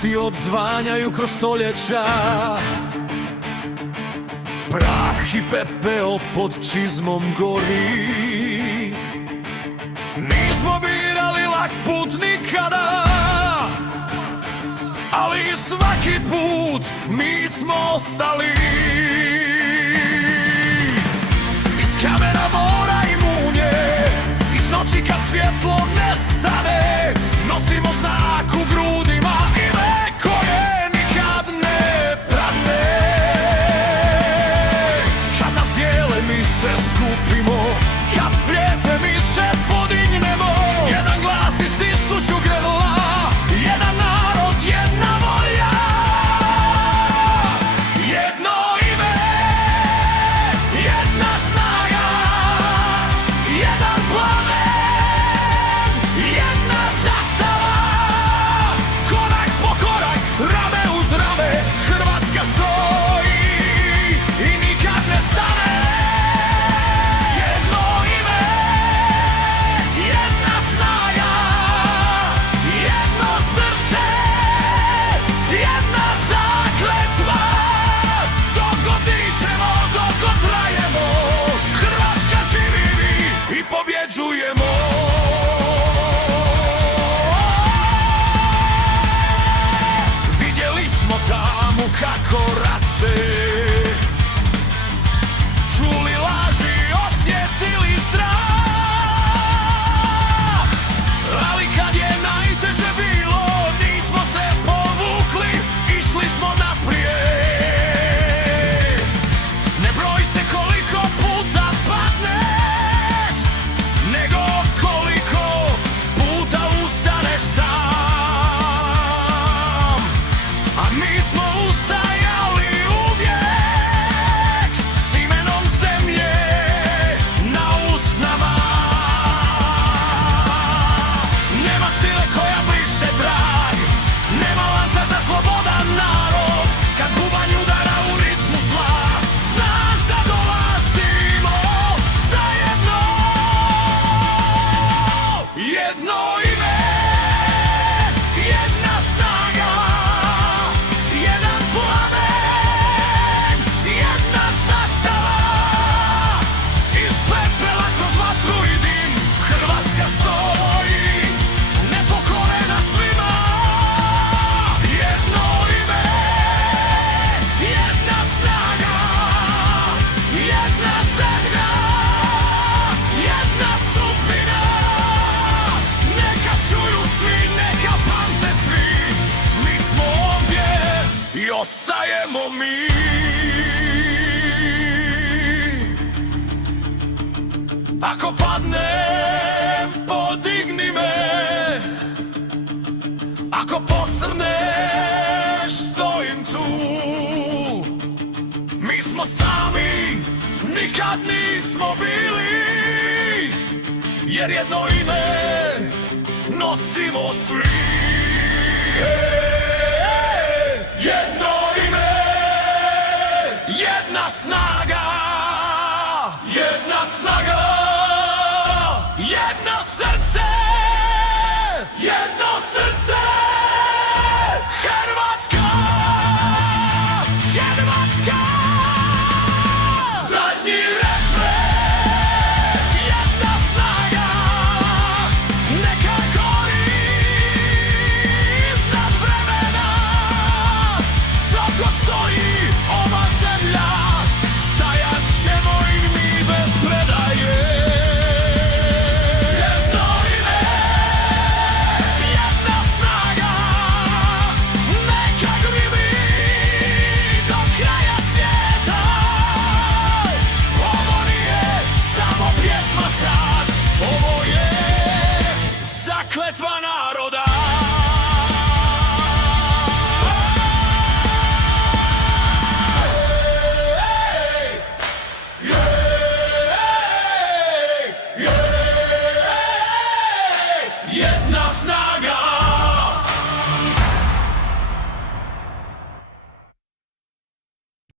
Glasci odzvanjaju kroz stoljeća, prah i pepeo pod čizmom gori. Nismo birali lak put nikada, ali svaki put mi smo ostali. Iz kamena, mora i munje, iz noći kad svjetlo nestane, nosimo znak u grudima, ime koje nikad ne prane. Kad nas dijele mi se skupimo, kad prijete mi se podignemo. Jedan glas iz 1000 grla, jedan narod, jedna volja. Jedno ime, jedna snaga, jedan plamen, jedna zastava. Korak po korak, rame uz rame, Hrvatska stoji i nikad ne stane. Jedno ime, jedna snaga, jedno srce, jedna zakletva. Dok god dišemo, dok god trajemo, Hrvatska živi i pobjeđujemo. Vidjeli smo tamo kako raste, čuli laži, osjetili strah. Ali kad je najteže bilo, nismo se povukli, išli smo naprijed. Ne broji se koliko puta padneš, nego koliko puta ustaneš sam. A mi smo ustajali uvijek, s imenom zemlje na usnama. Nema sile koja briše trag, nema lanca za slobodan narod. Kad bubanj udara u ritmu tla, znaš da dolazimo zajedno. Jedno ime, jedna snaga, jedan plamen, jedna zastava. Iz pepela kroz vatru i dim, Hrvatska stoji nepokorena svima. Jedno ime, jedna snaga, jedna zemlja, jedna sudbina. Neka čuju svi, neka pamte svi, mi smo ovdje i ostajemo mi. Ako padnem, podigni me, ako posrneš, stojim tu. Mi smo sami, nikad nismo bili, jer jedno ime nosimo svi. Jedno ime, jedna snaga.